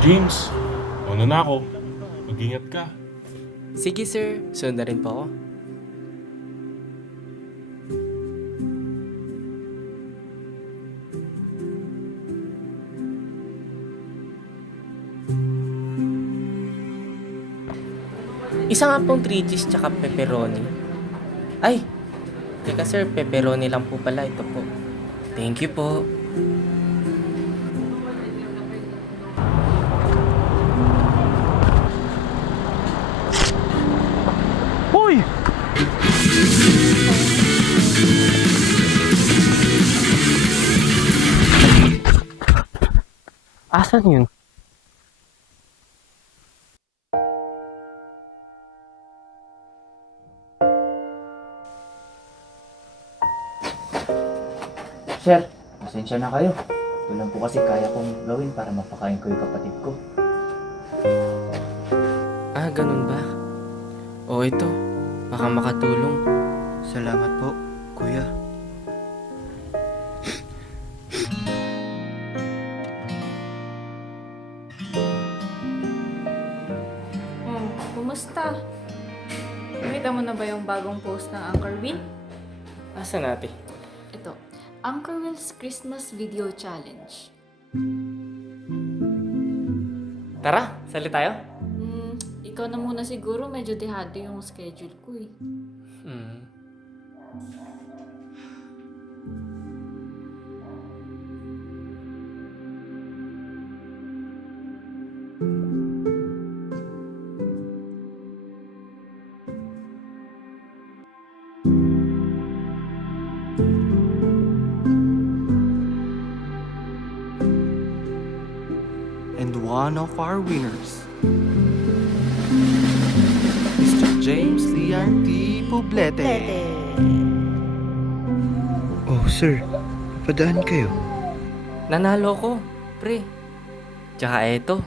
James, una na ako. Mag-ingat ka. Sige sir, sunod na rin po ako. Isa nga pong 3 cheese tsaka pepperoni. Ay! Teka sir, pepperoni lang po pala. Ito po. Thank you po. Hoy! Asan yun? Sir, pasensya na kayo. Ito lang po kasi kaya kong gawin para mapakain ko yung kapatid ko. Ah, ganun ba? O ito, baka makatulong. Salamat po, kuya. Oh, kumusta? Nakita mo na ba yung bagong post ng Anchor Wheel? Asan natin? Ito, Anchor Wheel's Christmas Video Challenge. Tara, sali tayo. Ikaw na muna siguro, medyo dehado yung schedule ko eh. And one of our winners, Mr. James Lianti Poblete. Oh, sir. Papadaan kayo. Nanalo ko, pre. Tsaka eto,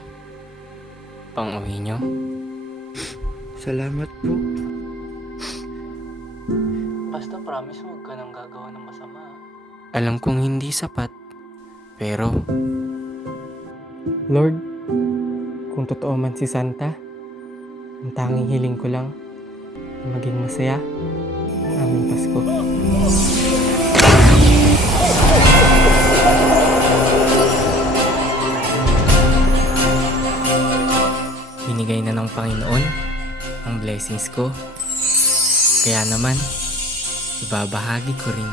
pang-uwi nyo. Salamat po. Basta promise mo, huwag ka nang gagawa ng masama. Alam kong hindi sapat, pero... Lord, kung totoo man si Santa, ang tanging hiling ko lang na maging masaya ang aming Pasko. Binigay na ng Panginoon ang blessings ko. Kaya naman, ibabahagi ko rin